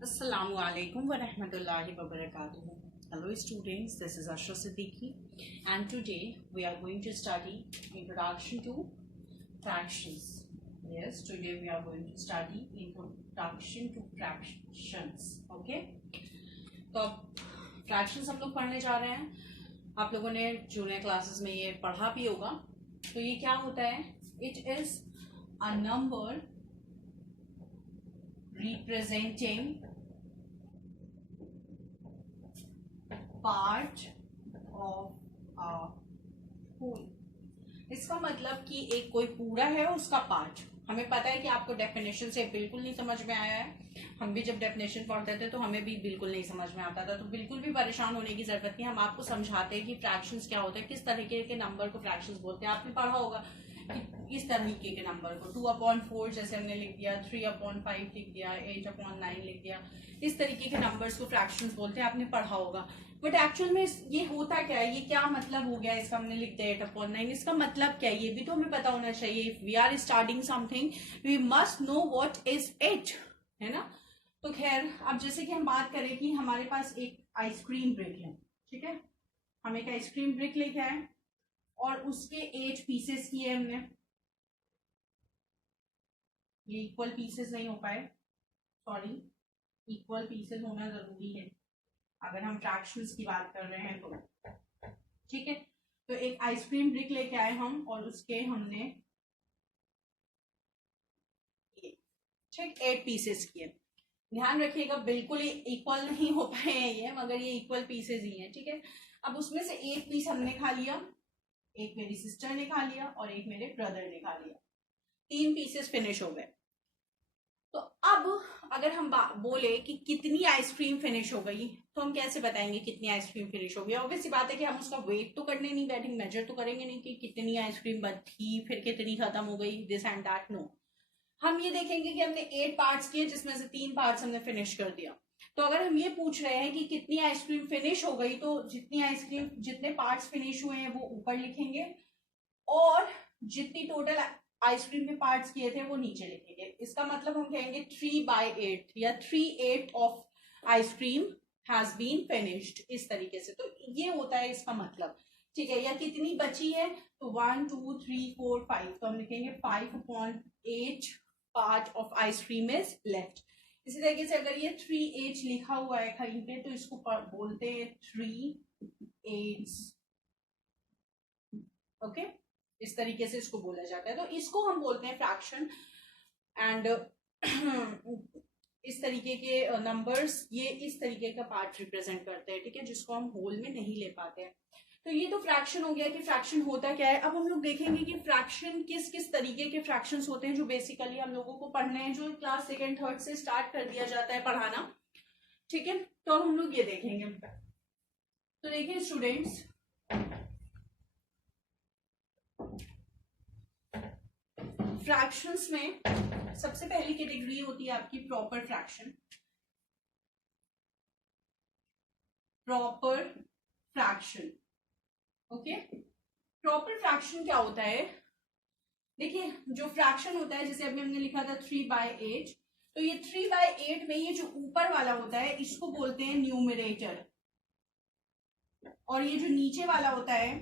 Assalamualaikum warahmatullahi wabarakatuh. Hello students, this is Ashra Siddiqui and today we are going to study Introduction to Fractions. Yes, today we are going to study Introduction to Fractions. Okay? तो fractions हम लोग पढ़ने जा रहे हैं. आप लोगों ने जूनियर क्लासेस में ये पढ़ा भी होगा. तो ये क्या होता है? It is a number representing part of a whole. इसका मतलब कि एक कोई पूरा है उसका पार्ट. हमें पता है कि आपको डेफिनेशन से बिल्कुल नहीं समझ में आया है. हम भी जब डेफिनेशन पढ़ते थे तो हमें भी बिल्कुल नहीं समझ में आता था, तो बिल्कुल भी परेशान होने की जरूरत नहीं. हम आपको समझाते हैं कि फ्रैक्शंस क्या होते हैं, किस तरीके के नंबर को फ्रैक्शंस बोलते हैं. आपने पढ़ा होगा कि इस तरीके के नंबर को 2/4 जैसे हमने लिख दिया, 3/5 लिख दिया, 8/9 लिख दिया. इस तरीके के नंबर्स को फ्रैक्शंस बोलते हैं. आपने पढ़ा होगा. बट एक्चुअल में ये होता क्या है, ये क्या मतलब हो गया इसका? हमने लिख दिया 8/9. इसका मतलब क्या है ये भी तो हमें पता होना चाहिए. If we are starting something we must know what is it, है ना. तो खैर, अब जैसे कि हम बात करें कि हमारे पास एक आइसक्रीम ब्रिक है. ठीक है, हम एक आइसक्रीम ब्रिक लिखा है और उसके 8 पीसेस किए हमने. ये इक्वल पीसेस नहीं हो पाए, सॉरी. इक्वल पीसेस होना जरूरी है अगर हम फ्रैक्शंस की बात कर रहे हैं तो. ठीक है, तो एक आइसक्रीम ब्रिक लेके आए हम और उसके हमने 8 पीसेस किए. ध्यान रखिएगा बिल्कुल ही इक्वल नहीं हो पाए हैं ये, मगर ये इक्वल पीसेस ही हैं. ठीक है, अब उसमें से एक पीस हमने खा लिया, एक मेरी सिस्टर ने खा लिया और एक मेरे ब्रदर ने खा लिया. 3 पीसेस फिनिश हो गए. तो अब अगर हम बोले कि कितनी आइसक्रीम फिनिश हो गई, तो हम कैसे बताएंगे कितनी आइसक्रीम फिनिश हो गई? ऑब्वियस सी बात है कि हम उसका वेट तो करने नहीं बैठेंगे, मेजर तो करेंगे नहीं कि कितनी आइसक्रीम बची फिर कितनी खत्म हो गई, दिस एंड दैट. नो, हम ये देखेंगे कि हमने 8 पार्ट्स किए जिसमें से 3 पार्ट्स हमने फिनिश कर दिया. तो अगर हम ये पूछ रहे हैं कि कितनी आइसक्रीम फिनिश हो गई, तो जितने पार्ट्स फिनिश हुए हैं वो ऊपर लिखेंगे और जितनी टोटल आइसक्रीम के पार्ट्स किए थे वो नीचे लिखेंगे. इसका मतलब हम कहेंगे 3/8 या 3/8 of ice cream has been finished, इस तरीके से. तो ये होता है इसका मतलब. ठीक है, या कितनी बची है, तो 1 2 3 4 5, तो हम लिखेंगे 5/8 part of ice cream is left. इसी तरीके से अगर ये 3/8 लिखा हुआ है कहीं पे तो इसको बोलते हैं 3/8. ओके, इस तरीके से इसको बोला जाता है. तो इसको हम बोलते हैं फ्रैक्शन. एंड इस तरीके के नंबर्स ये इस तरीके का पार्ट रिप्रेजेंट करते हैं. ठीक है, जिसको हम होल में नहीं ले पाते हैं. तो ये तो फ्रैक्शन हो गया कि फ्रैक्शन होता क्या है. अब हम लोग देखेंगे कि फ्रैक्शन किस किस तरीके के फ्रैक्शंस होते हैं जो बेसिकली हम लोगों को पढ़ने हैं, जो क्लास 2nd 3rd से स्टार्ट कर दिया जाता है पढ़ाना. ठीक है, तो हम लोग ये देखेंगे. तो देखिए स्टूडेंट्स, फ्रैक्शंस में सबसे पहली कैटेगरी होती है आपकी proper fraction. Proper fraction. Okay, proper fraction क्या होता है? देखिए, जो फ्रैक्शन होता है जैसे अभी हमने लिखा था 3/8, तो ये 3/8 में ये जो ऊपर वाला होता है इसको बोलते हैं न्यूमरेटर, और ये जो नीचे वाला होता है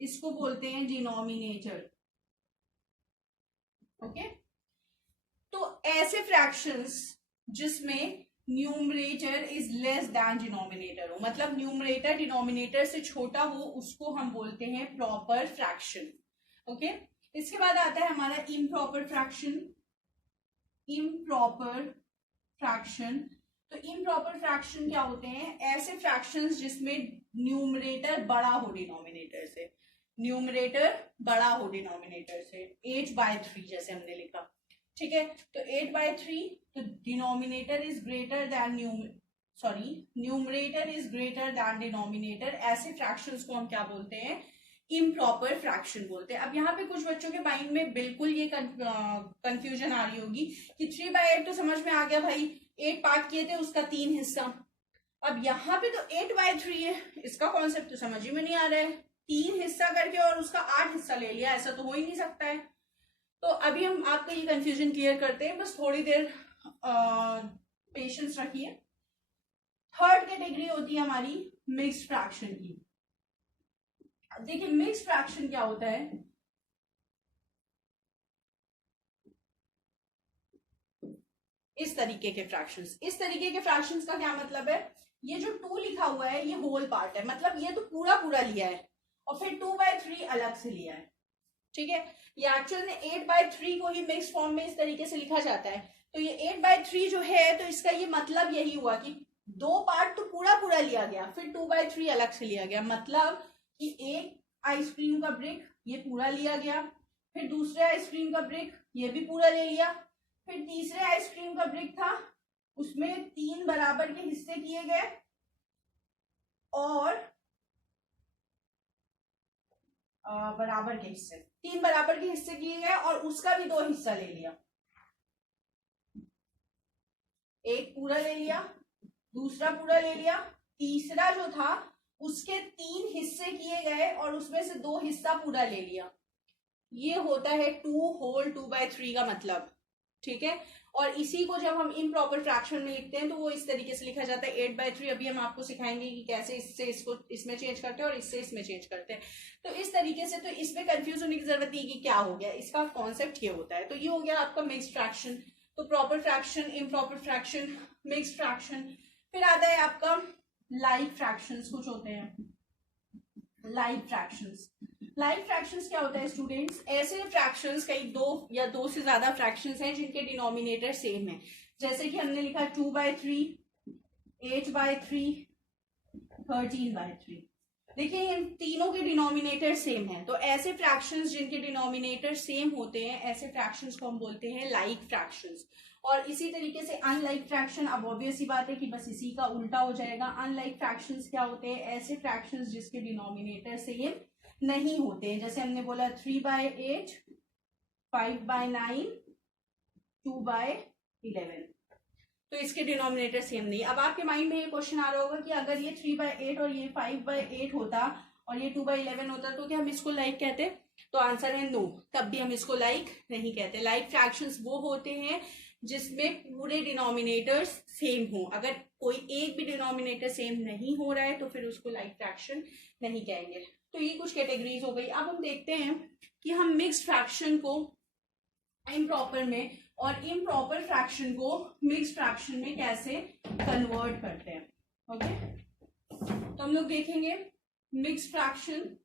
इसको बोलते हैं डिनोमिनेटर. ओके, तो ऐसे फ्रैक्शंस जिसमें numerator is less than denominator हो, मतलब न्यूमरेटर डिनोमिनेटर से छोटा हो, उसको हम बोलते हैं प्रॉपर फ्रैक्शन. ओके, इसके बाद आता है हमारा इम्प्रॉपर फ्रैक्शन. इम्प्रॉपर फ्रैक्शन, तो इम्प्रॉपर फ्रैक्शन क्या होते हैं? ऐसे फ्रैक्शंस जिसमें न्यूमरेटर बड़ा हो डिनोमिनेटर से. न्यूमरेटर बड़ा हो डिनोमिनेटर से, 8/3 जैसे हमने लिखा. ठीक है, तो 8/3, तो denominator is greater than numerator is greater than denominator. ऐसे फ्रैक्शंस को हम क्या बोलते हैं? इम्प्रॉपर फ्रैक्शन बोलते हैं. अब यहाँ पे कुछ बच्चों के माइंड में बिल्कुल ये कंफ्यूजन आ रही होगी कि 3/8 तो समझ में आ गया भाई, 8 पार्ट किए थे उसका 3 हिस्सा. अब यहाँ पे तो 8/3 है, इसका कॉन्सेप्ट तो समझ ही में नहीं आ रहा है. 3 हिस्सा करके और उसका 8 हिस्सा ले लिया, ऐसा तो हो ही नहीं सकता है. तो अभी हम आपका ये कंफ्यूजन क्लियर करते हैं, बस थोड़ी देर पेशेंस रखिए। थर्ड कैटेगरी होती है हमारी मिक्स्ड फ्रैक्शन की। देखिए मिक्स्ड फ्रैक्शन क्या होता है, इस तरीके के फ्रैक्शंस। इस तरीके के फ्रैक्शंस का क्या मतलब है, ये जो 2 लिखा हुआ है ये होल पार्ट है, मतलब ये तो पूरा पूरा लिया है और फिर 2/3 अलग से लिया है, ठीक है। ये एक्चुअल में 8/3 को ही मिक्स फॉर्म में इस तरीके से लिखा जाता है। तो ये 8/3 जो है, तो इसका ये मतलब यही हुआ कि 2 पार्ट तो पूरा पूरा लिया गया, फिर 2/3 अलग से लिया गया, मतलब कि एक आइसक्रीम का ब्रिक ये पूरा लिया गया, फिर दूसरे आइसक्रीम का ब्रिक ये भी पूरा ले लिया, फिर तीसरे आइसक्रीम का ब्रिक था उसमें 3 बराबर के हिस्से किए गए और बराबर के हिस्से 3 बराबर के हिस्से किए गए और उसका भी 2 हिस्सा ले लिया, एक पूरा ले लिया, दूसरा पूरा ले लिया, तीसरा जो था उसके 3 हिस्से किए गए और उसमें से 2 हिस्सा पूरा ले लिया। ये होता है 2 होल 2/3 का मतलब, ठीक है। और इसी को जब हम इम्प्रॉपर फ्रैक्शन में लिखते हैं तो वो इस तरीके से लिखा जाता है 8/3। अभी हम आपको सिखाएंगे कि कैसे इससे इसको इसमें चेंज करते हैं और इससे इसमें चेंज करते हैं। तो इस तरीके से, तो इसमें कंफ्यूज होने की जरूरत नहीं कि क्या हो गया, इसका कॉन्सेप्ट ये होता है। तो ये हो गया आपका मिक्स्ड फ्रैक्शन। तो proper fraction, improper fraction, mixed fraction. फिर आता है आपका लाइक फ्रैक्शंस, कुछ होते हैं लाइक फ्रैक्शंस। लाइक फ्रैक्शंस क्या होता है स्टूडेंट्स, ऐसे फ्रैक्शंस, कई 2 या 2 से ज्यादा फ्रैक्शंस हैं जिनके डिनोमिनेटर सेम है। जैसे कि हमने लिखा 2/3, 8/3, 13/3। देखिए इन तीनों के डिनोमिनेटर सेम है। तो ऐसे फ्रैक्शंस जिनके डिनोमिनेटर सेम होते हैं, ऐसे फ्रैक्शंस को हम बोलते हैं लाइक फ्रैक्शंस। और इसी तरीके से अनलाइक फ्रैक्शन, अब ऑब्वियस सी बात है कि बस इसी का उल्टा हो जाएगा। अनलाइक फ्रैक्शंस क्या होते हैं, ऐसे फ्रैक्शंस जिसके डिनोमिनेटर सेम नहीं होते हैं। जैसे हमने बोला 3/8, 5/9, 2/11, तो इसके डिनोमिनेटर सेम नहीं। अब आपके माइंड में ये क्वेश्चन आ रहा होगा कि अगर ये 3/8 और ये 5/8 होता और ये 2/11 होता तो क्या हम इसको लाइक कहते? तो आंसर है नो, तब भी हम इसको लाइक नहीं कहते। लाइक फ्रैक्शंस वो होते हैं जिसमें पूरे डिनोमिनेटर्स सेम हो। अगर कोई एक भी डिनोमिनेटर सेम नहीं हो रहा है तो फिर उसको लाइक फ्रैक्शन नहीं कहेंगे। तो ये कुछ कैटेगरीज हो गई। अब हम देखते हैं कि हम मिक्स्ड फ्रैक्शन को इम्प्रॉपर में और इम्प्रॉपर फ्रैक्शन को मिक्स्ड फ्रैक्शन में कैसे कन्वर्ट करते हैं। ओके, तो हम लोग देखेंगे मिक्स्ड फ्रैक्शन,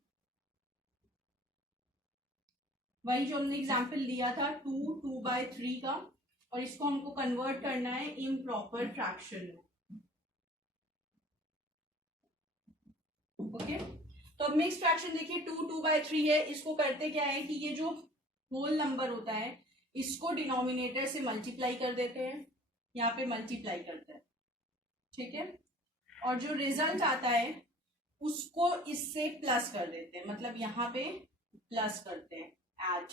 वही जो हमने एग्जांपल दिया था 2/3 का, और इसको हमको कन्वर्ट करना है इम्प्रॉपर फ्रैक्शन में। ओके, तो अब मिक्स्ड फ्रैक्शन देखिए 2/3 है। इसको करते क्या है कि ये जो होल नंबर होता है इसको डिनोमिनेटर से मल्टीप्लाई कर देते हैं, यहाँ पे मल्टीप्लाई करते हैं, ठीक है। और जो रिजल्ट आता है उसको इससे प्लस कर देते हैं, मतलब यहाँ पे प्लस करते हैं, ऐड,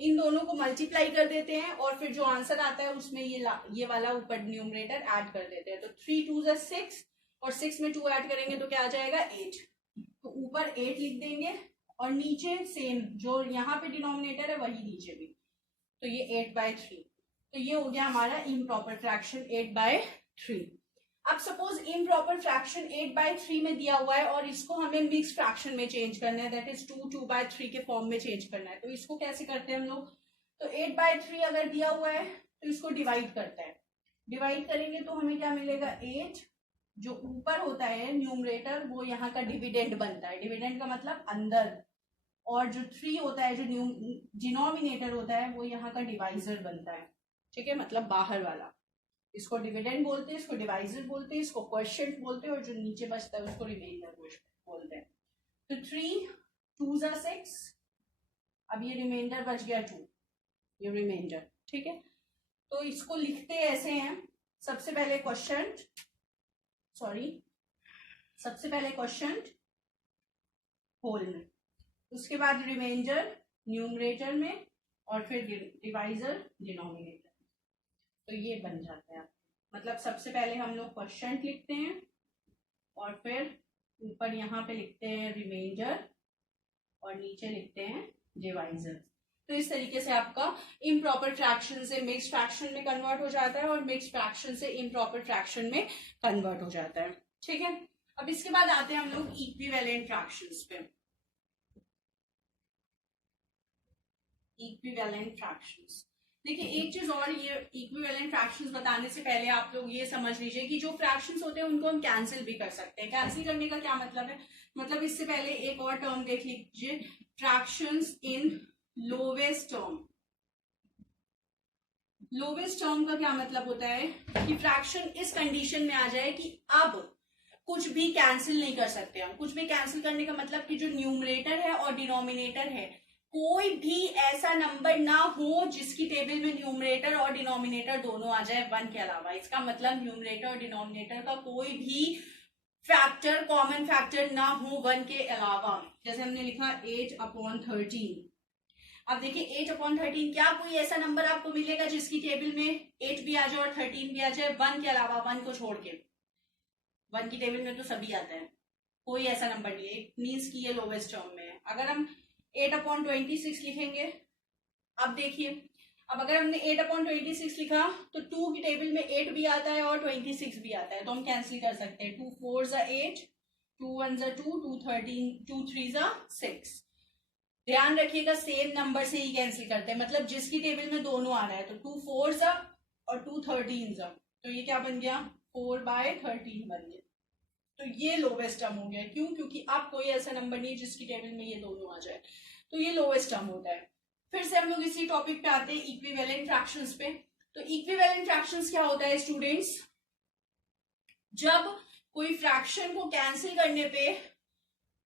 इन दोनों को मल्टीप्लाई कर देते हैं और फिर जो आंसर आता है उसमें ये वाला ऊपर न्यूमरेटर ऐड कर देते हैं। तो 3 2 6 और 6 में 2 ऐड करेंगे तो क्या आ जाएगा 8। तो ऊपर 8 लिख देंगे और नीचे सेम जो यहाँ पे डिनोमिनेटर है वही नीचे भी, तो ये 8/3। तो ये हो गया हमारा इम्प्रॉपर फ्रैक्शन 8/3। अब सपोज इम्प्रॉपर फ्रैक्शन 8/3 में दिया हुआ है और इसको हमें मिक्स फ्रैक्शन में चेंज करना है, दैट इज 2/3 के फॉर्म में चेंज करना है। तो इसको कैसे करते हैं हम लोग, तो 8/3 अगर दिया हुआ है तो इसको डिवाइड करते हैं। डिवाइड करेंगे तो हमें क्या मिलेगा 8, जो ऊपर होता है न्यूमरेटर वो यहाँ का डिविडेंड बनता है। डिविडेंड का मतलब अंदर, और जो 3 होता है, जो डिनोमिनेटर होता है वो यहाँ का डिवाइजर बनता है, ठीक है, मतलब बाहर वाला। इसको डिविडेंड बोलते हैं, इसको डिवाइजर बोलते हैं, इसको क्वोशिएंट बोलते हैं, और जो नीचे बचता है उसको रिमाइंडर बोलते हैं। तो 3 2 6, अब ये रिमाइंडर बच गया 2, ये रिमाइंडर, ठीक है। तो इसको लिखते ऐसे हैं, सबसे पहले क्वोशिएंट, सबसे पहले क्वोशिएंट होल में, उसके बाद रिमाइंडर न्यूमरेटर में, और फिर डिवाइजर डिनोमिनेटर। तो ये बन जाता है, मतलब सबसे पहले हम लोग क्वोशिएंट लिखते हैं और फिर ऊपर यहाँ पे लिखते हैं रिमाइंडर और नीचे लिखते हैं डिवाइजर। तो इस तरीके से आपका इम्प्रॉपर फ्रैक्शन से मिक्स्ड फ्रैक्शन में कन्वर्ट हो जाता है और मिक्स्ड फ्रैक्शन से इम्प्रॉपर फ्रैक्शन में कन्वर्ट हो जाता है। ठीक है, अब इसके बाद आते हैं हम लोग इक्विवेलेंट फ्रैक्शंस पे। इक्विवेलेंट फ्रैक्शंस, देखिए एक चीज और, ये इक्विवेलेंट फ्रैक्शंस बताने से पहले आप लोग ये समझ लीजिए कि जो फ्रैक्शंस होते हैं उनको हम कैंसिल भी कर सकते हैं। कैंसिल करने का क्या मतलब है, मतलब इससे पहले एक और टर्म देख लीजिए, fractions in lowest term. Lowest term का क्या मतलब होता है कि फ्रैक्शन इस कंडीशन में आ जाए कि अब कुछ भी कैंसिल नहीं कर सकते हम। कुछ भी कैंसिल करने का मतलब कि जो न्यूमरेटर है और डिनोमिनेटर है, कोई भी ऐसा नंबर ना हो जिसकी टेबल में न्यूमरेटर और डिनोमिनेटर दोनों आ जाए 1 के अलावा। इसका मतलब न्यूमरेटर और डिनोमिनेटर का कोई भी फैक्टर, कॉमन फैक्टर ना हो 1 के अलावा। जैसे हमने लिखा 8/13। अब देखिए 8/13, क्या कोई ऐसा नंबर आपको मिलेगा जिसकी टेबल में 8 भी आ जाए और 13 भी आ जाए 1 के अलावा, 1 को छोड़ के? 1 की टेबल में तो सभी आता है, कोई ऐसा नंबर नहीं है, मीन्स कि ये लोवेस्ट टर्म में है। अगर हम 8/26 लिखेंगे, अब देखिए, अब अगर हमने 8/26 लिखा तो 2 की टेबल में 8 भी आता है और 26 भी आता है, तो हम कैंसिल कर सकते हैं। 2 4 8, 2 1 2, 2 13, 2 3 6। ध्यान रखिएगा सेम नंबर से ही कैंसिल करते हैं, मतलब जिसकी टेबल में दोनों आ रहा है। तो 2 4 और 2 13, तो ये क्या बन गया, 4/13 बन गया। तो ये लोवेस्ट टर्म हो गया। क्यों? क्योंकि अब कोई ऐसा नंबर नहीं है जिसकी टेबल में ये दोनों आ जाए, तो ये लोवेस्ट टर्म होता है। फिर से हम लोग इसी टॉपिक पे आते हैं, इक्विवेलेंट फ्रैक्शंस पे। तो इक्विवेलेंट फ्रैक्शंस क्या होता है स्टूडेंट्स, जब कोई फ्रैक्शन को कैंसिल करने पे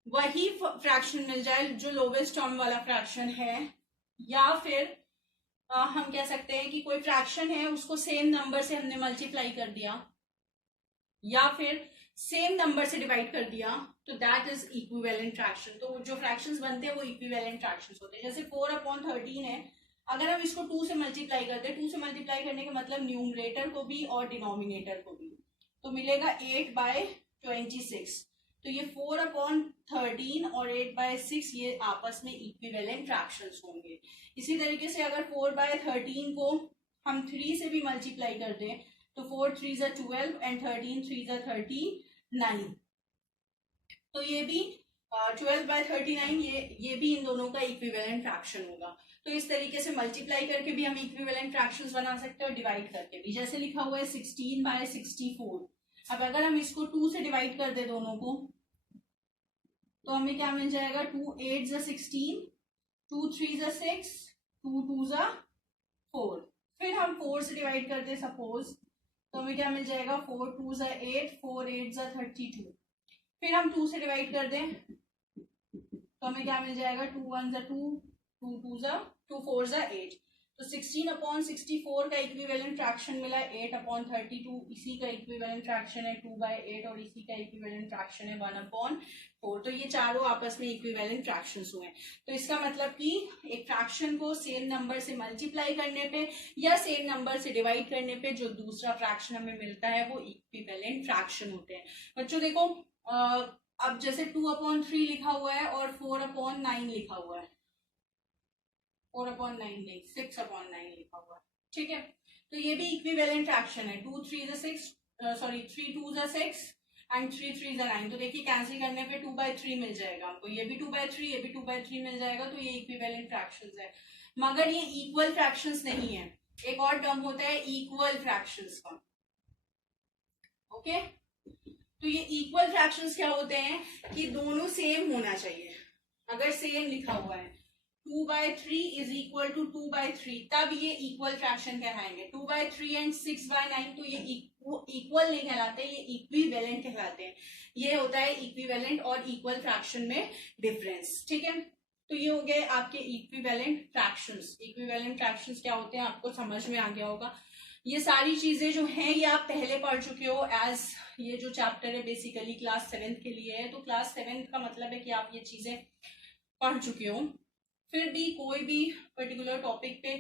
वही फ्रैक्शन मिल जाए जो लोवेस्ट टर्म वाला फ्रैक्शन है, या फिर हम कह सकते हैं कि कोई फ्रैक्शन है उसको सेम नंबर से हमने मल्टीप्लाई कर दिया या फिर सेम नंबर से डिवाइड कर दिया, तो दैट इज इक्विवेलेंट फ्रैक्शन। तो जो फ्रैक्शंस बनते हैं वो इक्विवेलेंट फ्रैक्शंस होते हैं। जैसे 4/13 है, अगर हम इसको 2 से मल्टीप्लाई करते हैं, 2 से मल्टीप्लाई करने का मतलब न्यूमरेटर को भी और डिनोमिनेटर को भी, तो मिलेगा 8/26। तो ये 4/13 और 8/6 ये आपस में इक्विवेलेंट फ्रैक्शंस होंगे। इसी तरीके से अगर 4/13 को हम 3 से भी मल्टीप्लाई कर दें, तो 4 3 12 एंड 13 3 39, तो ये भी 12/39, ये भी इन दोनों का इक्विवेलेंट फ्रैक्शन होगा। तो इस तरीके से मल्टीप्लाई करके भी हम इक्विवेलेंट फ्रैक्शंस बना सकते हैं और डिवाइड करके भी। जैसे लिखा हुआ है 16/64। अब अगर हम इसको 2 से डिवाइड कर दे दोनों को, तो हमें क्या मिल जाएगा, 2 8 16, 2 3 6, 2 2 4। फिर हम 4 से डिवाइड कर दे सपोज, तो हमें क्या मिल जाएगा, 4 2 8, 4 8 32। फिर हम 2 से डिवाइड कर दें तो हमें क्या मिल जाएगा, 2 1 2, 2 2 2 4 8। तो 16/64 का इक्विवेलेंट फ्रैक्शन मिला 8/32, इसी का इक्विवेलेंट फ्रैक्शन है 2/8 और इसी का इक्विवेलेंट फ्रैक्शन है 1/4। तो ये चारों आपस में इक्विवेलेंट फ्रैक्शंस हुए। तो इसका मतलब कि एक फ्रैक्शन को सेम नंबर से मल्टीप्लाई करने पे या सेम नंबर से डिवाइड करने पे जो दूसरा फ्रैक्शन हमें मिलता है वो इक्विवेलेंट फ्रैक्शन होते हैं। बच्चों देखो, अब जैसे 2/3 लिखा हुआ है और 4/9 लिखा हुआ है, 4/9 नहीं 6/9 लिखा हुआ है, ठीक है। तो ये भी इक्विवेलेंट फ्रैक्शन है। 2 3 6, सॉरी 3 2 6 एंड 3 3 9। तो देखिए कैंसिल करने पे 2/3 मिल जाएगा हमको, ये भी 2/3, ये भी 2/3 मिल जाएगा। तो ये इक्विवेलेंट फ्रैक्शंस है, मगर ये इक्वल फ्रैक्शंस नहीं है। एक और टर्म होता है इक्वल फ्रैक्शंस का, ओके। तो ये इक्वल फ्रैक्शंस क्या होते हैं कि दोनों सेम होना चाहिए। अगर सेम लिखा हुआ है 2/3 इज इक्वल टू 2/3, तब ये इक्वल फ्रैक्शन कहलाएंगे। 2/3 एंड 6/9 तो ये इक्वल नहीं कहलाते, ये इक्विवेलेंट कहलाते हैं। ये होता है इक्विवेलेंट और इक्वल फ्रैक्शन में डिफरेंस, ठीक है। तो ये हो गए आपके इक्विवेलेंट फ्रैक्शंस। इक्विवेलेंट फ्रैक्शंस क्या होते हैं आपको समझ में आ गया होगा। ये सारी चीजें जो हैं ये आप पहले पढ़ चुके हो, एज ये जो चैप्टर है बेसिकली क्लास 7th के लिए है। तो क्लास 7th का मतलब है कि आप ये चीजें पढ़ चुके हो। फिर भी कोई भी पर्टिकुलर टॉपिक पे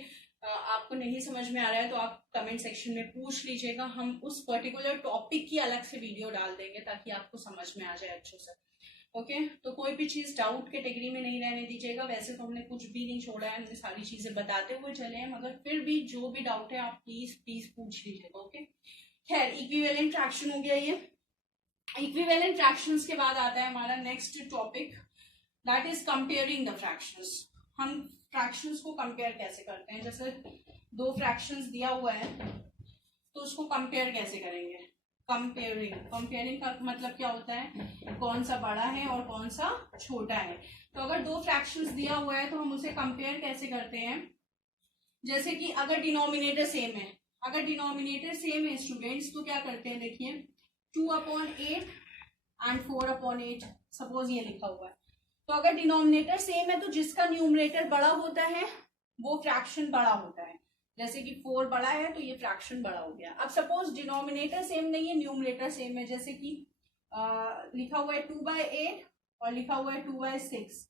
आपको नहीं समझ में आ रहा है तो आप कमेंट सेक्शन में पूछ लीजिएगा, हम उस पर्टिकुलर टॉपिक की अलग से वीडियो डाल देंगे ताकि आपको समझ में आ जाए अच्छे से। ओके तो कोई भी चीज डाउट कैटेगरी में नहीं रहने दीजिएगा। वैसे तो हमने कुछ भी नहीं छोड़ा है, हमने सारी चीजें बताते हुए चले हैं, मगर फिर भी जो भी डाउट है आप प्लीज प्लीज पूछ लीजिएगा। ओके खैर इक्विवेलेंट फ्रैक्शन हो गया ये। इक्विवेलेंट फ्रैक्शंस के बाद आता है हमारा next topic, that is comparing the fractions. हम फ्रैक्शंस को कंपेयर कैसे करते हैं, जैसे दो फ्रैक्शंस दिया हुआ है तो उसको कंपेयर कैसे करेंगे। कंपेयरिंग का मतलब क्या होता है, कौन सा बड़ा है और कौन सा छोटा है। तो अगर दो फ्रैक्शंस दिया हुआ है तो हम उसे कंपेयर कैसे करते हैं, जैसे कि अगर डिनोमिनेटर सेम है, अगर डिनोमिनेटर सेम है स्टूडेंट्स तो क्या करते हैं, देखिए 2/8 एंड 4/8 सपोज ये लिखा हुआ है। तो अगर डिनोमिनेटर सेम है तो जिसका न्यूमरेटर बड़ा होता है वो फ्रैक्शन बड़ा होता है। जैसे कि 4 बड़ा है तो ये फ्रैक्शन बड़ा हो गया। अब सपोज डिनोमिनेटर सेम नहीं है, न्यूमरेटर सेम है, जैसे कि लिखा हुआ है 2/8 और लिखा हुआ है 2/6।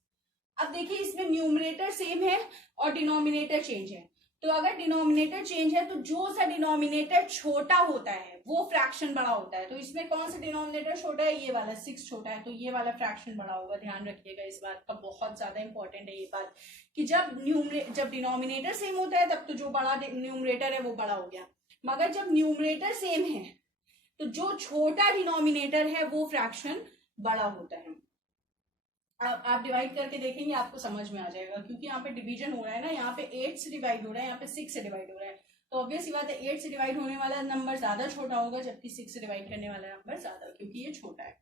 अब देखिए इसमें न्यूमरेटर सेम है और डिनोमिनेटर चेंज है। तो अगर डिनोमिनेटर चेंज है तो जो सा डिनोमिनेटर छोटा होता है वो फ्रैक्शन बड़ा होता है। तो इसमें कौन सा डिनोमिनेटर छोटा है, ये वाला 6 छोटा है, तो ये वाला फ्रैक्शन बड़ा होगा। ध्यान रखिएगा इस बात का, बहुत ज्यादा इंपॉर्टेंट है ये बात कि जब डिनोमिनेटर सेम होता है तब तो जो बड़ा न्यूमरेटर है वो बड़ा हो गया, मगर जब न्यूमरेटर सेम है तो जो छोटा डिनोमिनेटर है वो फ्रैक्शन बड़ा होता है। आप डिवाइड करके देखेंगे आपको समझ में आ जाएगा, क्योंकि यहाँ पे डिवीजन हो रहा है ना, यहाँ पे 8 से डिवाइड हो रहा है, यहाँ पे 6 से डिवाइड हो रहा है। तो ऑब्वियस ही बात है 8 से डिवाइड होने वाला नंबर ज्यादा छोटा होगा, जबकि 6 से डिवाइड करने वाला नंबर ज्यादा, क्योंकि ये छोटा है।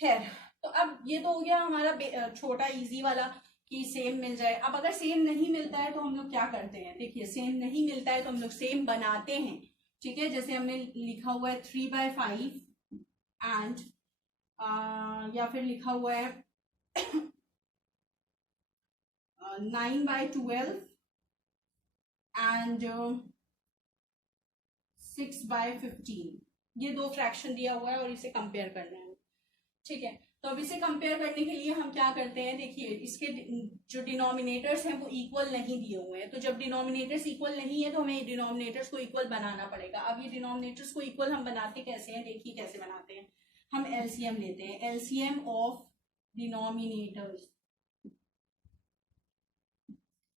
खैर तो अब ये तो हो गया हमारा छोटा इजी वाला कि सेम मिल जाए। अब अगर सेम नहीं मिलता है तो हम लोग क्या करते हैं, देखिए सेम नहीं मिलता है तो हम लोग सेम बनाते हैं। ठीक है, जैसे हमने लिखा हुआ है 3/5 एंड या फिर लिखा हुआ है 9/12 एंड 6/15। ये दो फ्रैक्शन दिया हुआ है और इसे कंपेयर करना है। ठीक है, तो अब इसे कंपेयर करने के लिए हम क्या करते हैं, देखिए इसके जो डिनोमिनेटर्स हैं वो इक्वल नहीं दिए हुए हैं। तो जब डिनोमिनेटर्स इक्वल नहीं है तो हमें डिनोमिनेटर्स को इक्वल बनाना पड़ेगा। अब ये डिनोमिनेटर्स को इक्वल हम बनाते कैसे हैं, देखिए कैसे बनाते हैं। हम एलसीएम लेते हैं, एलसीएम ऑफ डिनोमिनेटर्स।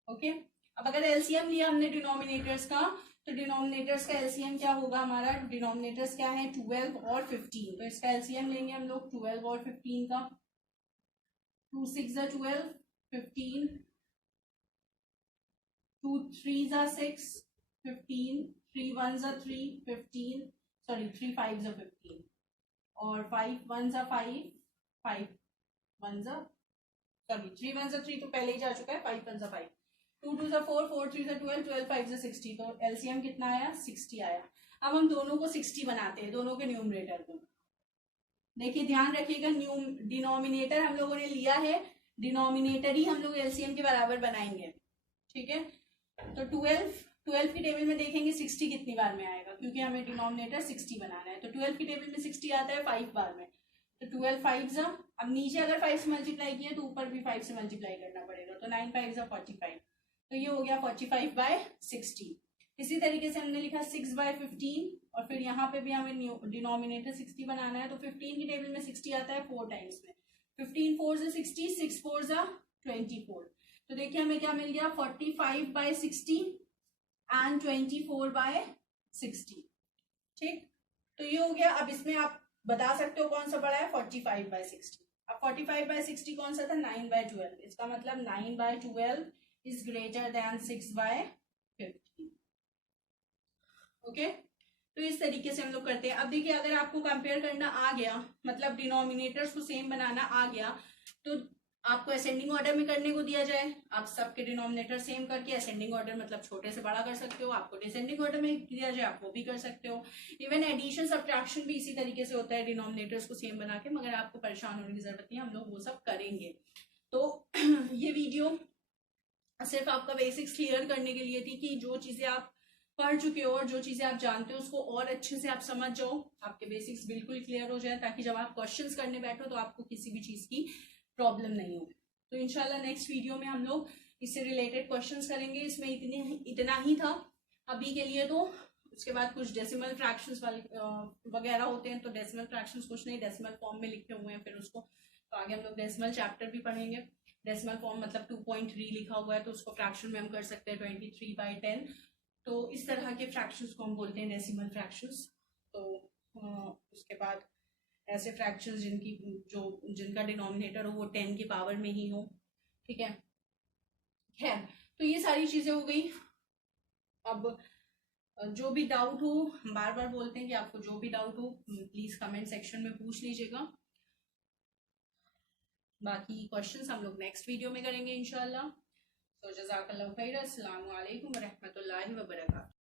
ओके, अब अगर एलसीएम लिया हमने डिनोमिनेटर्स का, तो डिनोमिनेटर्स का एलसीएम क्या होगा हमारा, डिनोमिनेटर्स क्या है 12 और 15। तो इसका एलसीएम लेंगे हम लोग 12 और 15 का। 2 6 12, 15, 2 3 6, 15, 3 1 3, 15, सॉरी 3 5 15 और 5 1 5, 5 1 सॉरी 3 1 3 तो पहले ही जा चुका है, 5 1 5, 2 2 4, 4 3 12, 12 5 60। तो एलसीएम कितना आया, 60 आया। अब हम दोनों को 60 बनाते हैं, दोनों के न्यूमरेटर को। देखिए ध्यान रखिएगा, डिनोमिनेटर हम लोगों ने लिया है, डिनोमिनेटर ही हम लोग एलसीएम के बराबर बनाएंगे। ठीक है, तो 12 की टेबल में देखेंगे 60 कितनी बार में आएगा, क्योंकि हमें डिनोमिनेटर 60 बनाना है। तो 12 की टेबल में 60 आता है 5 बार में, तो 12 5 अब नीचे अगर 5 से मल्टीप्लाई किया तो ऊपर भी 5 से मल्टीप्लाई करना पड़ेगा, तो 9 5 45। तो ये हो गया 45/60। इसी तरीके से हमने लिखा 6/15 और फिर यहाँ पे भी हमें डिनोमिनेटर 60 बनाना है। तो 15 की टेबल में 60 आता है 4 टाइम्स में, 15 4 से 60, 6 4 से 24। तो देखिए हमें क्या मिल गया 45/60 एंड 24/60। ठीक, तो ये हो गया। अब इसमें आप बता सकते हो कौन सा बड़ा है, 45/60। अब 45/60 कौन सा था, 9/12। इसका मतलब 9/12 is greater than 6/15। ओके, तो इस तरीके से हम लोग करते हैं। अब देखिए अगर आपको कंपेयर करना आ गया, मतलब डिनोमिनेटर्स को सेम बनाना आ गया, तो आपको असेंडिंग ऑर्डर में करने को दिया जाए, आप सबके डिनोमिनेटर सेम करके असेंडिंग ऑर्डर मतलब छोटे से बड़ा कर सकते हो। आपको डिसेंडिंग ऑर्डर में दिया जाए आप वो भी कर सकते हो। इवन एडिशन सब्ट्रैक्शन भी इसी तरीके से होता है, डिनोमिनेटर्स को सेम बना के, मगर आपको परेशान होने की जरूरत नहीं है, हम लोग वो सब करेंगे। तो ये वीडियो सिर्फ आपका बेसिक्स क्लियर करने के लिए थी कि जो चीजें आप पढ़ चुके हो और जो चीजें आप जानते हो उसको और अच्छे से आप समझ जाओ, आपके बेसिक्स बिल्कुल क्लियर हो जाए, ताकि जब आप क्वेश्चंस करने बैठो तो आपको किसी भी चीज की प्रॉब्लम नहीं हो। तो इंशाल्लाह नेक्स्ट वीडियो में हम लोग इससे रिलेटेड क्वेश्चंस करेंगे। इसमें इतना ही था अभी के लिए। तो उसके बाद कुछ डेसिमल फ्रैक्शंस वाले वगैरह होते हैं, तो डेसिमल फ्रैक्शंस कुछ नहीं, डेसिमल फॉर्म में लिखे हुए हैं, फिर उसको तो आगे हम लोग डेसिमल चैप्टर भी पढ़ेंगे। डेसिमल फॉर्म मतलब 2.3 लिखा हुआ है तो उसको फ्रैक्शन में हम कर सकते हैं 23/10। तो इस तरह के फ्रैक्शंस को हम बोलते हैं डेसिमल फ्रैक्शंस। तो उसके बाद ऐसे फ्रैक्शंस जिनका डिनोमिनेटर हो वो 10 की पावर में ही हो, ठीक है। खैर, तो ये सारी चीजें हो गई। अब जो भी डाउट हो, हम बार बार बोलते हैं कि आपको जो भी डाउट हो प्लीज कमेंट सेक्शन में पूछ लीजिएगा। बाकी क्वेश्चंस हम लोग नेक्स्ट वीडियो में करेंगे इंशाल्लाह। तो जज़ाकल्लाहु खैर। अस्सलामु अलैकुम व रहमतुल्लाहि व बरकातहू।